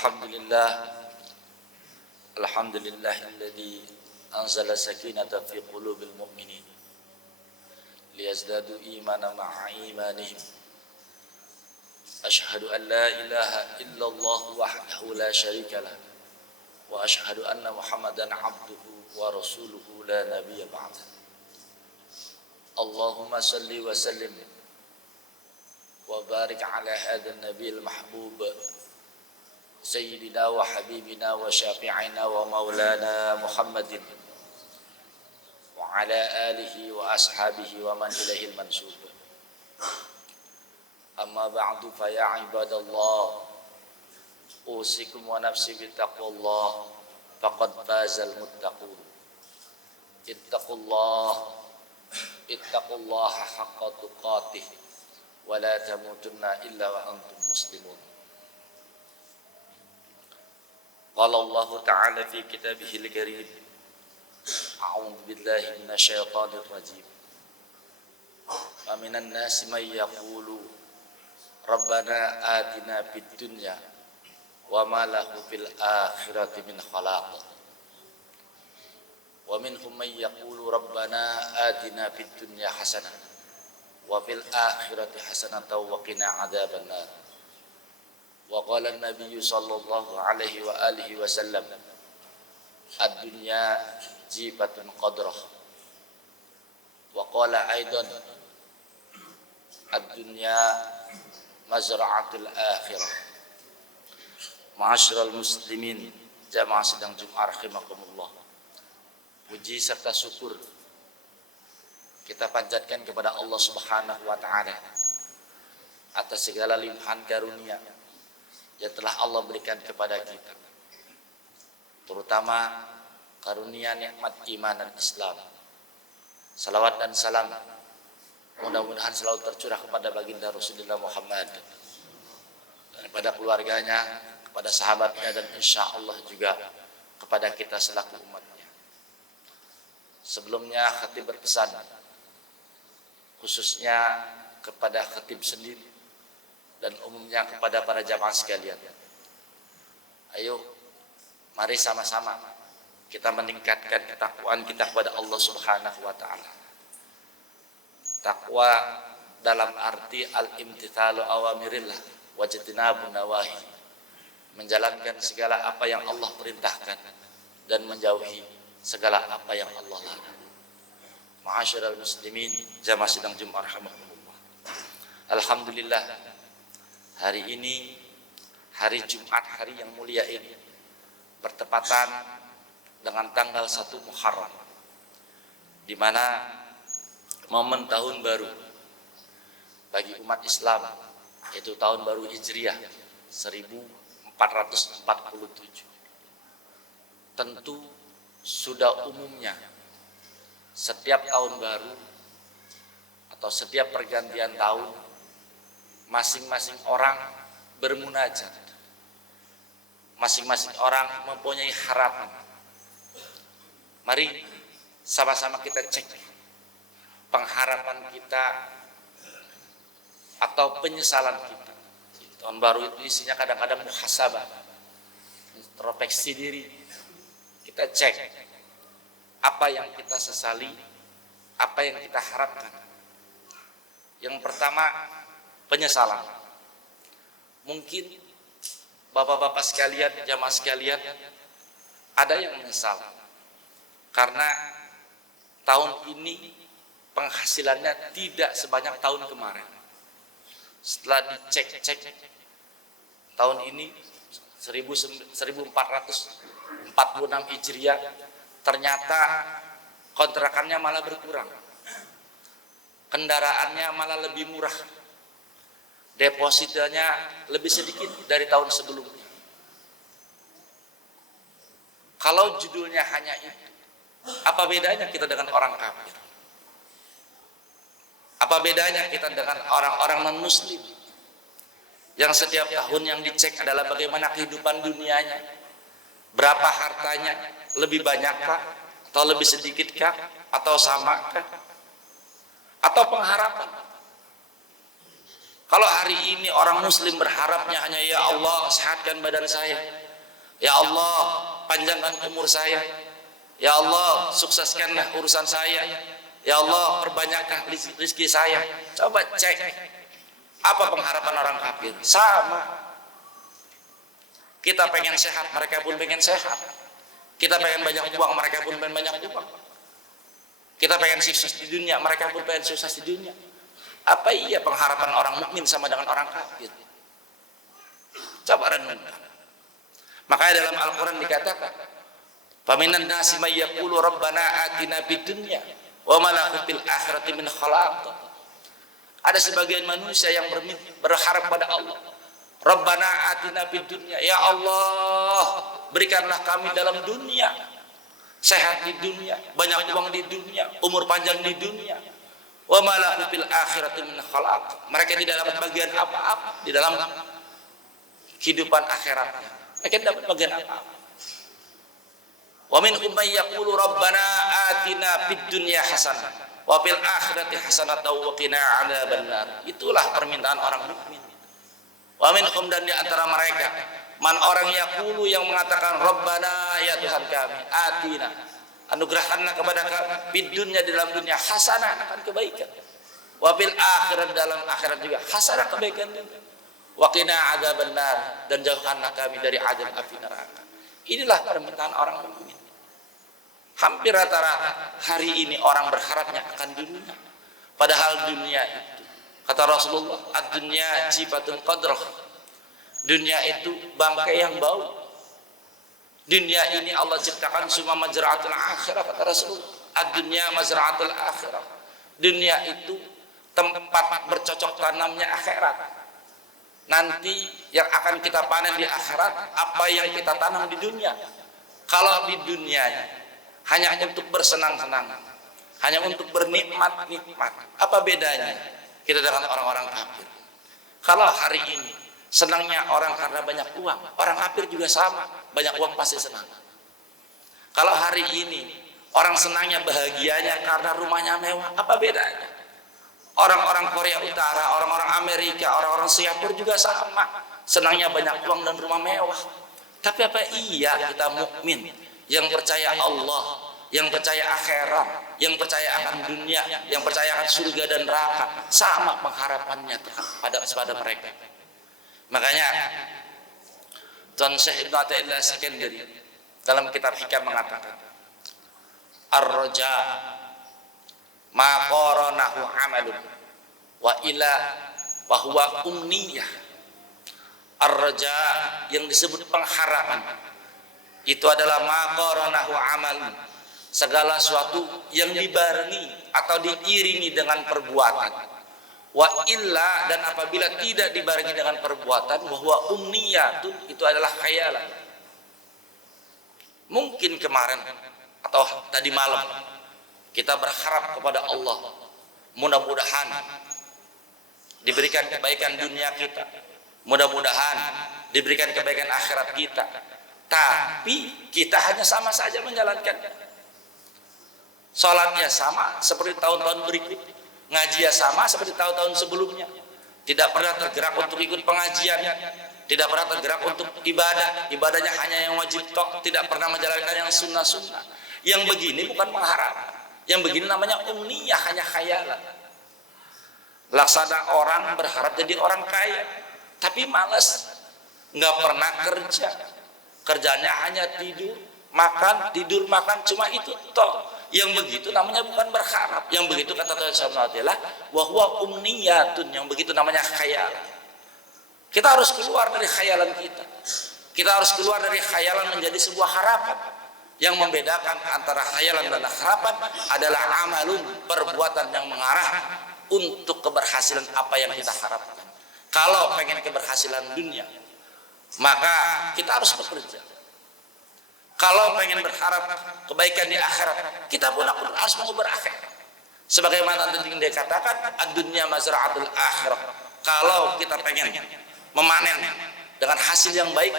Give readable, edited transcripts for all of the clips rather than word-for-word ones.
Alhamdulillah, alhamdulillahilladzi anzala sakinata fi qulubil mu'minin liyazdadu imanan ma'a imanihim. Asyhadu an la ilaha illallah wahdahu la syarika lah wa asyhadu anna Muhammadan abduhu wa rasuluhu la nabiyya ba'dah. Allahumma salli wa sallim wa barik ala hadzal nabiyil mahbub Sayyidina wa habibina wa syafi'ina wa maulana Muhammadin wa ala alihi wa ashabihi wa man ilaihil mansub. Amma ba'du fa ya ibadallah, usikum wa nafsi bittaqwallah faqad fazal muttaqun. Ittaqullaha haqqa tuqatih wa la tamutunna illa wa antum muslimun. Qala Allah Ta'ala fi kitabihil karim, a'udzu billahi minasyaitonir rajim. Wa minan nasi may yaqulu rabbana atina fid dunya wa ma lahu fil akhirati min khalaq. Wa minhum may yaqulu rabbana atina fid dunya hasanah wa fil akhirati hasanatan wa qina adzabannar. Wa qala an-nabiy sallallahu alaihi wa alihi wasallam, ad-dunya jibatun qadrah. Wa qala aidan, ad-dunya mazra'atul akhirah. Ma'asyiral muslimin, jamaah sedang Jumat rahimakumullah. Puji serta syukur kita panjatkan kepada Allah Subhanahu wa taala atas segala limpahan karunia yang telah Allah berikan kepada kita, terutama karunia nikmat iman dan Islam. Salawat dan salam mudah-mudahan selalu tercurah kepada baginda Rasulullah Muhammad dan kepada keluarganya, kepada sahabatnya, dan insya Allah juga kepada kita selaku umatnya. Sebelumnya khatib berpesan khususnya kepada khatib sendiri dan umumnya kepada para jamaah sekalian. Ayo, mari sama-sama kita meningkatkan ketakwaan kita kepada Allah Subhanahu wa taala. Takwa dalam arti al-imtithalu awamirillah wa jtinabun nawahi, menjalankan segala apa yang Allah perintahkan dan menjauhi segala apa yang Allah larang. Ma'asyiral muslimin, jamaah sidang Jumat rahimakumullah. Alhamdulillah, hari ini, hari Jumat, hari yang mulia ini, bertepatan dengan tanggal 1 Muharram, di mana momen tahun baru bagi umat Islam, yaitu tahun baru Hijriah 1447. Tentu sudah umumnya setiap tahun baru atau setiap pergantian tahun, masing-masing orang bermunajat, masing-masing orang mempunyai harapan. Mari sama-sama kita cek pengharapan kita atau penyesalan kita. Tahun baru itu isinya kadang-kadang muhasabah, introspeksi diri. Kita cek apa yang kita sesali, apa yang kita harapkan. Yang pertama, penyesalan. Mungkin bapak-bapak sekalian, jamaah sekalian, ada yang menyesal karena tahun ini penghasilannya tidak sebanyak tahun kemarin. Setelah dicek-cek, tahun ini 1446 Hijriah, ternyata kontrakannya malah berkurang, kendaraannya malah lebih murah, depositanya lebih sedikit dari tahun sebelumnya. Kalau judulnya hanya itu, apa bedanya kita dengan orang kafir? Apa bedanya kita dengan orang-orang non-muslim yang setiap tahun yang dicek adalah bagaimana kehidupan dunianya, berapa hartanya, lebih banyakkah atau lebih sedikitkah atau samakah, atau pengharapan? Kalau hari ini orang muslim berharapnya hanya ya Allah sehatkan badan saya, ya Allah panjangkan umur saya, ya Allah sukseskanlah urusan saya, ya Allah perbanyakkan rezeki saya. Coba cek apa pengharapan orang kafir. Sama. Kita pengen sehat, mereka pun pengen sehat. Kita pengen banyak uang, mereka pun pengen banyak uang. Kita pengen sukses di dunia, mereka pun pengen sukses di dunia. Apa iya pengharapan orang mukmin sama dengan orang kafir? Coba renungkan. Makanya dalam Al-Quran dikatakan, "Faminan nasi may yaqulu rabbana atina fid dunya wa ma lahu fil akhirati min khalaq." Ada sebagian manusia yang berharap pada Allah, "Rabbana atina fid dunya." Ya Allah, berikanlah kami dalam dunia sehat di dunia, banyak uang di dunia, umur panjang di dunia. Wa ma lahu fil akhirati min khalaq. Mereka tidak dapat bagian apa-apa di dalam kehidupan akhiratnya. Mereka tidak dapat bagian apa-apa. Wa minhum may yaqulu rabbana atina fid dunya hasanah wa fil akhirati hasanah wa qina adzabannar. Itulah permintaan orang mukmin. Wa minhum, dan di antara mereka man orang yaqulu yang mengatakan rabbana ya Tuhan kami atina, anugerahkanlah kepada kami fid dunya, di dalam dunia hasanah akan kebaikan, wa fil akhirat, dalam akhirat juga hasanah kebaikan juga, wa qina adzabannar, dan jauhkanlah kami dari azab api neraka. Inilah permintaan orang mukmin. Hampir rata-rata hari ini orang berharapnya akan dunia, padahal dunia itu, kata Rasulullah, ad-dunya jifatun qadrah, dunia itu bangkai yang bau. Dunia ini Allah ciptakan cuma mazra'atul akhirah, kata Rasulullah. Ad-dunya mazra'atul akhirah. Dunia itu tempat bercocok tanamnya akhirat. Nanti yang akan kita panen di akhirat apa yang kita tanam di dunia. Kalau di dunia hanya untuk bersenang-senang, hanya untuk bernikmat-nikmat, apa bedanya kita dengan orang-orang kafir? Kalau hari ini senangnya orang karena banyak uang, orang kafir juga sama, banyak uang pasti senang. Kalau hari ini orang senangnya bahagianya karena rumahnya mewah, apa bedanya? Orang-orang Korea Utara, orang-orang Amerika, orang-orang Singapura juga sama, senangnya banyak uang dan rumah mewah. Tapi apa iya kita mukmin yang percaya Allah, yang percaya akhirat, yang percaya akan dunia, yang percaya akan surga dan neraka, sama pengharapannya pada mereka? Makanya Tuan Syekh Ibnu Athaillah Sekendari dalam kitab Hikam mengatakan, ar-raja ma qaranahu amalun wa ila wa huwa umniyah. Ar-raja yang disebut pengharapan itu adalah ma qaranahu amalun, segala sesuatu yang dibarengi atau diiringi dengan perbuatan. Wa illa, dan apabila tidak dibarengi dengan perbuatan, bahwa umniyatun, itu adalah khayalan. Mungkin kemarin atau tadi malam kita berharap kepada Allah, mudah-mudahan diberikan kebaikan dunia kita, mudah-mudahan diberikan kebaikan akhirat kita. Tapi kita hanya sama saja menjalankannya. Salatnya sama seperti tahun-tahun berikut, ngajinya sama seperti tahun-tahun sebelumnya, tidak pernah tergerak untuk ikut pengajian, tidak pernah tergerak untuk ibadah, ibadahnya hanya yang wajib tok, tidak pernah menjalankan yang sunnah-sunnah. Yang begini bukan mengharap, yang begini namanya umniyah, hanya khayalan. Laksana orang berharap jadi orang kaya, tapi malas, nggak pernah kerja, kerjanya hanya tidur, makan, cuma itu tok. Yang begitu namanya bukan berharap. Yang begitu kata Tuhan Subhanahu wa taala, wa huwa umniyatun, yang begitu namanya khayalan. Kita harus keluar dari khayalan kita. Kita harus keluar dari khayalan menjadi sebuah harapan. Yang membedakan antara khayalan dan harapan adalah amalun, perbuatan yang mengarah untuk keberhasilan apa yang kita harapkan. Kalau pengen keberhasilan dunia, maka kita harus bekerja. Kalau pengen berharap kebaikan di akhirat, kita pun harus mau berakhirat. Sebagaimana tadi dikatakan, ad-dunya mazra'atul akhirah. Kalau kita pengen memanen dengan hasil yang baik,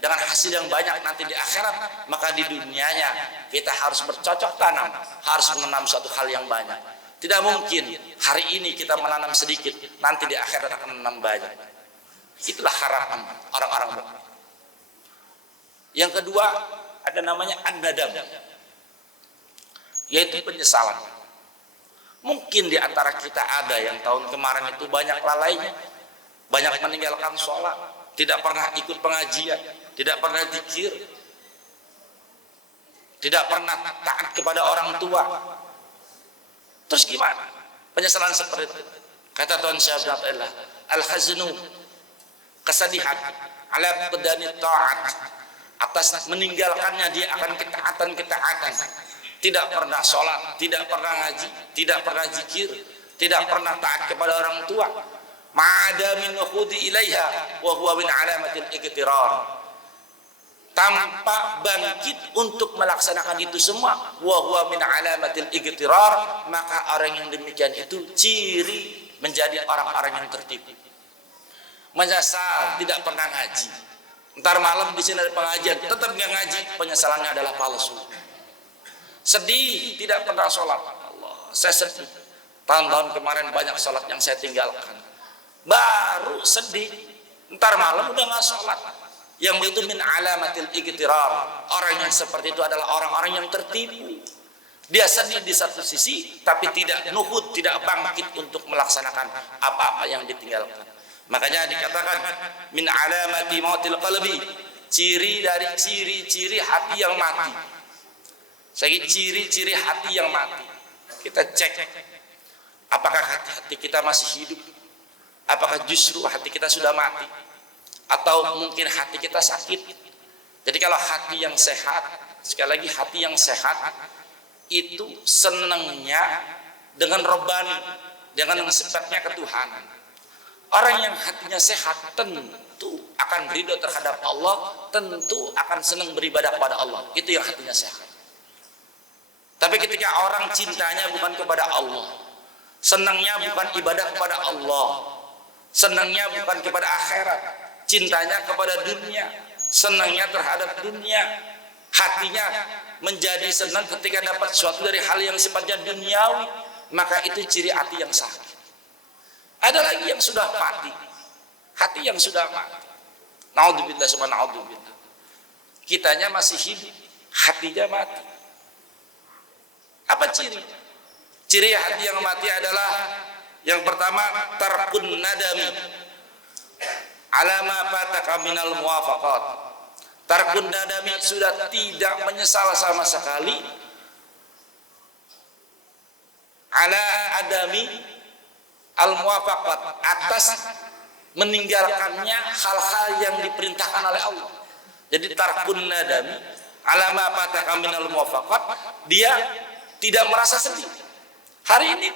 dengan hasil yang banyak nanti di akhirat, maka di dunianya kita harus bercocok tanam, harus menanam suatu hal yang banyak. Tidak mungkin hari ini kita menanam sedikit, nanti di akhirat akan menanam banyak. Itulah harapan orang-orang mukmin. Yang kedua, ada namanya an-nadam, yaitu penyesalan. Mungkin di antara kita ada yang tahun kemarin itu banyak lalainya, banyak meninggalkan sholat, tidak pernah ikut pengajian, tidak pernah zikir, tidak pernah taat kepada orang tua. Terus gimana? Penyesalan seperti itu. Kata Tuhan Syekh Abdullah, al-haznu, kesedihan, ala qadani ta'at, atas meninggalkannya dia akan ketaatan. Tidak pernah sholat, tidak pernah ngaji, tidak pernah zikir, tidak pernah taat kepada orang tua. Ma'ada min nukhudi ilaiha wa huwa min alamatil iqtirar. Tanpa bangkit untuk melaksanakan itu semua, wa huwa min alamatil iqtirar, maka orang yang demikian itu ciri menjadi orang-orang yang tertipu. Menyesal tidak pernah ngaji, ntar malam di sini ada pengajian tetap nggak ngaji, penyesalannya adalah palsu. Sedih tidak pernah sholat, Allah saya sedih, tahun-tahun kemarin banyak sholat yang saya tinggalkan, baru sedih, ntar malam udah nggak sholat. Yang itu min alamatil iqtirar. Orang yang seperti itu adalah orang-orang yang tertipu. Dia sedih di satu sisi, tapi tidak nuhud, tidak bangkit untuk melaksanakan apa-apa yang ditinggalkan. Makanya dikatakan min alamati mautil qalbi, ciri dari ciri-ciri hati yang mati. Saya ciri-ciri hati yang mati. Kita cek apakah hati kita masih hidup, apakah justru hati kita sudah mati, atau mungkin hati kita sakit. Jadi kalau hati yang sehat, sekali lagi hati yang sehat itu senangnya dengan Rabbani, dengan sifatnya ketuhanan. Orang yang hatinya sehat tentu akan ridho terhadap Allah, tentu akan senang beribadah kepada Allah. Itu yang hatinya sehat. Tapi ketika orang cintanya bukan kepada Allah, senangnya bukan ibadah kepada Allah, senangnya bukan kepada akhirat, cintanya kepada dunia, senangnya terhadap dunia, hatinya menjadi senang ketika dapat sesuatu dari hal yang sifatnya duniawi, maka itu ciri hati yang sakit. Ada lagi yang sudah mati, hati yang sudah mati. Naudzubillah subhanahu naudzubillah. Kitanya masih hidup, hatinya mati. Apa ciri? Ciri hati yang mati adalah yang pertama, tarkun nadami ala ma fataka minal muwafaqat. Tarkun nadami, sudah tidak menyesal sama sekali, ala adami al muwafaqat, atas meninggalkannya hal-hal yang diperintahkan oleh Allah. Jadi tarkun nadami ala ma fataka minal muwafaqat, dia tidak merasa sedih. Hari ini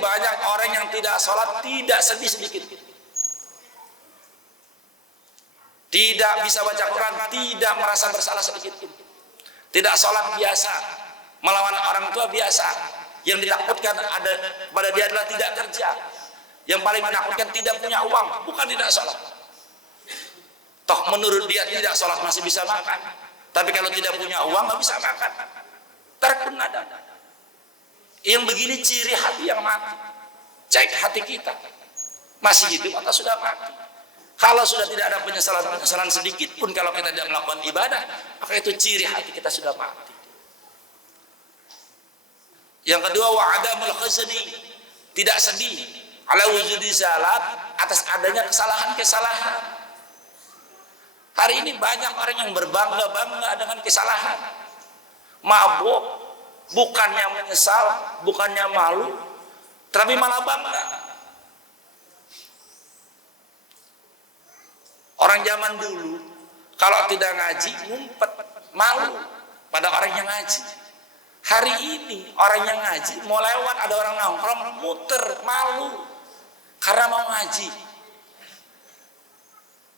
banyak orang yang tidak sholat tidak sedih sedikit, tidak bisa baca Quran tidak merasa bersalah sedikit pun, tidak sholat biasa, melawan orang tua biasa. Yang ditakutkan ada pada dia adalah tidak kerja. Yang paling menakutkan tidak punya uang, bukan tidak sholat. Toh menurut dia tidak sholat masih bisa makan, tapi kalau tidak punya uang nggak bisa makan. Tarkun nadam. Yang begini ciri hati yang mati. Cek hati kita, masih hidup atau sudah mati. Kalau sudah tidak ada penyesalan sedikit pun kalau kita tidak melakukan ibadah, maka itu ciri hati kita sudah mati. Yang kedua, wa'adamul khazani, tidak sedih ala wujudi zalat, atas adanya kesalahan-kesalahan. Hari ini banyak orang yang berbangga-bangga dengan kesalahan. Mabuk, bukannya menyesal, bukannya malu, tapi malah bangga. Orang zaman dulu kalau tidak ngaji ngumpet, malu pada orang yang ngaji. Hari ini orang yang ngaji mau lewat ada orang nongkrong muter, malu karena mau ngaji.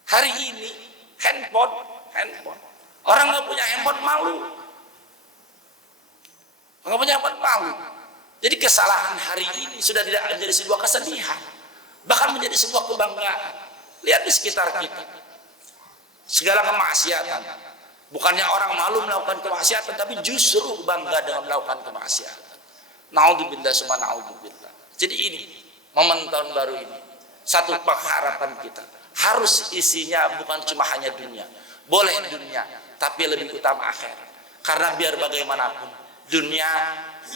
Hari ini handphone, orang nggak punya handphone malu. Nggak punya handphone malu. Jadi kesalahan hari ini sudah tidak menjadi sebuah kesedihan, bahkan menjadi sebuah kebanggaan. Lihat di sekitar kita, segala kemaksiatan. Bukannya orang malu melakukan kemaksiatan, tapi justru bangga dengan melakukan kemaksiatan. Naudzubillah summa naudzubillah. Jadi ini momen tahun baru ini satu pengharapan kita harus isinya bukan cuma hanya dunia. Boleh dunia, tapi lebih utama akhirat. Karena biar bagaimanapun dunia,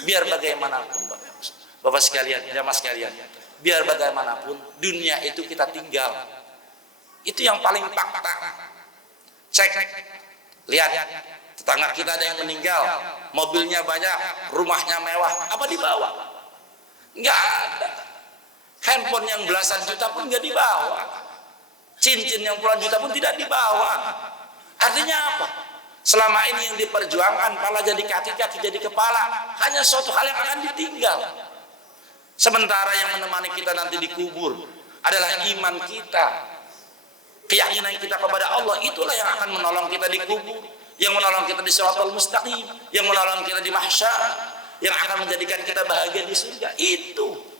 biar bagaimanapun Bapak sekalian, jamaah sekalian, biar bagaimanapun dunia itu kita tinggal. Itu yang paling fakta. Cek, lihat tetangga kita ada yang meninggal, mobilnya banyak, rumahnya mewah, apa dibawa? Enggak ada. Handphone yang belasan juta pun enggak dibawa. Cincin yang puluhan juta pun tidak dibawa. Artinya apa? Selama ini yang diperjuangkan, pala jadi kaki, kaki jadi kepala, hanya suatu hal yang akan ditinggal. Sementara yang menemani kita nanti dikubur adalah iman kita, keyakinan kita kepada Allah. Itulah yang akan menolong kita dikubur, yang menolong kita di Shiratal Mustaqim, yang menolong kita di mahsyar, yang akan menjadikan kita bahagia di surga. Itu.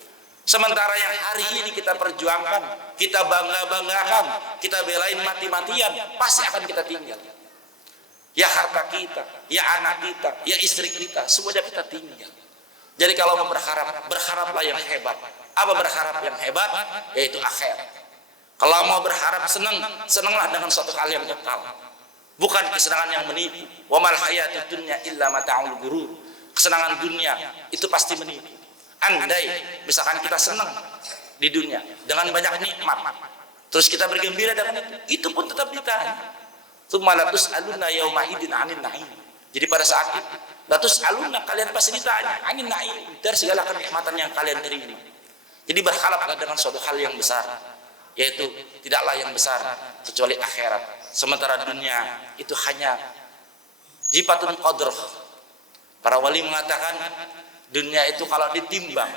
Sementara yang hari ini kita perjuangkan, kita bangga-banggakan, kita belain mati-matian, pasti akan kita tinggal. Ya harta kita, ya anak kita, ya istri kita, semuanya kita tinggal. Jadi kalau mau berharap, berharaplah yang hebat. Apa berharap yang hebat? Yaitu akhirat. Kalau mau berharap senang, senanglah dengan suatu hal yang kekal. Bukan kesenangan yang menipu. Wa mal hayatud dunya illa mata'ul ghurur. Kesenangan dunia itu pasti menipu. Andai misalkan kita senang di dunia dengan banyak nikmat, terus kita bergembira dengan itu pun tetap ditanya. Tsumma latus'aluna yauma idin 'anil na'im. Jadi pada saat itu latus'aluna, kalian pasti ditanya 'anil na'im, dari segala kenikmatan yang kalian terima. Jadi berharaplah dengan suatu hal yang besar, yaitu tidaklah yang besar kecuali akhirat. Sementara dunia itu hanya jipatun qadrah. Para wali mengatakan dunia itu kalau ditimbang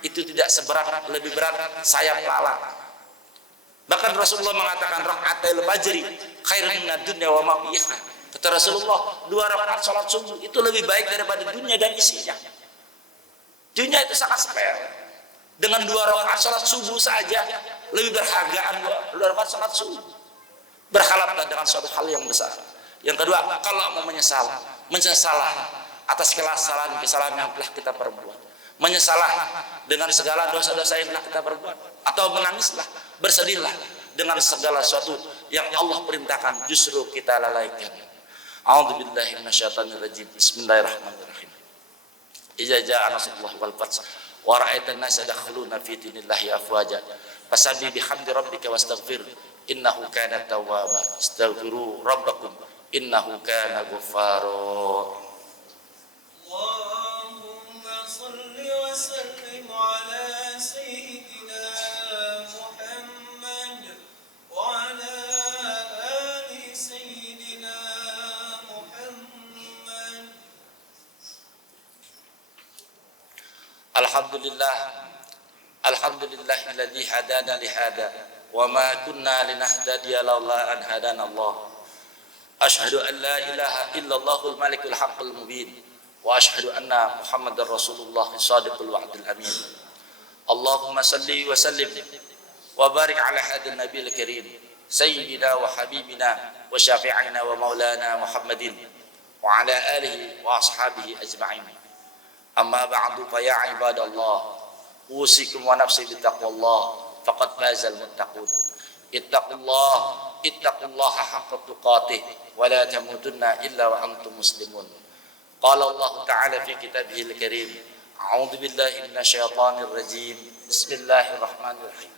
itu tidak seberat, lebih berat sayap lalat. Bahkan Rasulullah mengatakan rakaatul fajri khairun minad dunya wa ma fiha. Kata Rasulullah, 2 rakaat salat subuh itu lebih baik daripada dunia dan isinya. Dunia itu sangat sepele. Dengan 2 rakaat salat subuh saja lebih berhargaan 2 rakaat salat subuh. Berharaplah dengan suatu hal yang besar. Yang kedua, kalau mau menyesalah atas kesalahan yang telah kita perbuat. Menyesalah dengan segala dosa-dosa yang telah kita perbuat, atau menangislah, bersedihlah dengan segala sesuatu yang Allah perintahkan justru kita lalaikan. A'udzubillahi minasyaitonir rajim. Bismillahirrahmanirrahim. Idza jaa nasrullahi wal fath wa ra'aitan nasa yadkhuluna fi dinillahi afwaja fasabbih bihamdi rabbika wastaghfir innahu kana tawwaba. Astaghfiru rabbakum innahu kana ghaffara. Allahumma shalli wa sallim ala sayyidina Muhammad wa ala ali sayyidina Muhammad. Alhamdulillahilladzi hadana li hada wa ma kunna linahtadiya laula an hadana Allah. Asyhadu an la ilaha illallahul malikul haqqul mubin. Wa asyhadu anna Muhammadar Rasulullah shadiqul wa'dil amin. Allahumma salli wa sallim wa barik ala hadin nabiyil karim sayyidina wa habibina wa syafi'ina wa maulana Muhammadin wa ala alihi wa ashabihi ajma'in. Amma ba'du fa ya ibadallah, usikum wa nafsi bittaqwallah faqad fazal muttaqun. Ittaqullaha haqqa tuqatih wa la tamutunna illa wa antum muslimun. Qala Allah Ta'ala fi kitabihil karim, a'udzu billahi minasyaitonir rajim. Bismillahirrahmanirrahim.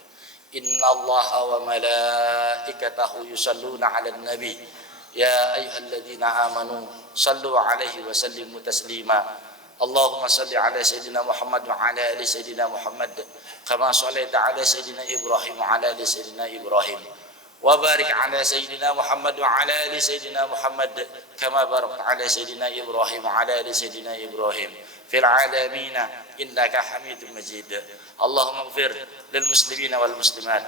Innallaha wa malaikatahu yusalluna 'alan nabi. Ya ayyuhalladzina amanu sallu 'alaihi wa sallimu taslima. Allahumma salli 'ala sayyidina Muhammad wa 'ala ali sayyidina Muhammad kama shallaita 'ala sayyidina Ibrahim wa 'ala ali sayyidina Ibrahim. Wa barik ala sayyidina Muhammad wa ala ali sayyidina Muhammad kama barakta ala sayyidina Ibrahim wa ala ali sayyidina Ibrahim fil alamin innaka Hamidum Majid. Allahumma ighfir lil muslimina wal muslimat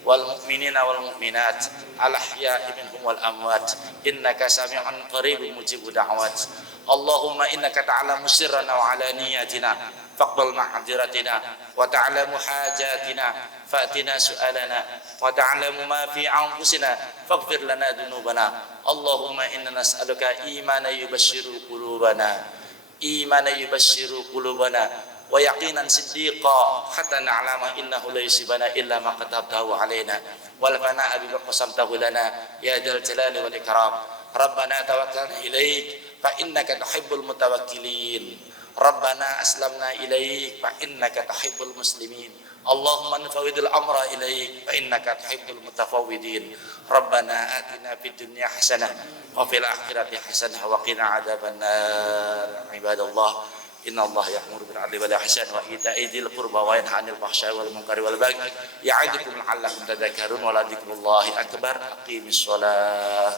wal mu'minina wal mu'minat al ahya'i minhum wal amwat innaka sami'un qaribun mujibud da'wat. Allahumma innaka ta'lamu sirrana wa alaniyatina faqbal ma'dziratina wa ta'lamu hajatina fa'tina su'alana wa ta'lamu ma fi anfusina faghfir lana dhunubana. Allahumma inna nas'aluka imanan yubashshiru qulubana imanan yubashshiru qulubana wa yaqinan siddiqa hatta na'lama innahu la yusibana illa ma katabtahu alaina wal fana'a bima qasamtahu lana ya dzal jalali wal ikram. Rabbana tawakkalna ilaik fa innaka tuhibbul mutawakkilin. Rabbana aslamna ilaik fa innaka tuhibbul muslimin. Allahumma nafawidul amra ilaik fa innaka tuhibbul mutafawwidin. Rabbana atina fid dunya hasanah wa fil akhirati hasanah wa qina adzabannar. Ibadallah, innallaha ya'muru bil 'adli wal ihsani wa ita'i dzil qurba wa yanha 'anil fahsya'i wal munkari wal baghi ya'idukum la'allakum tadhakkarun wa la dzikrullahi akbar. Aqimis shalah.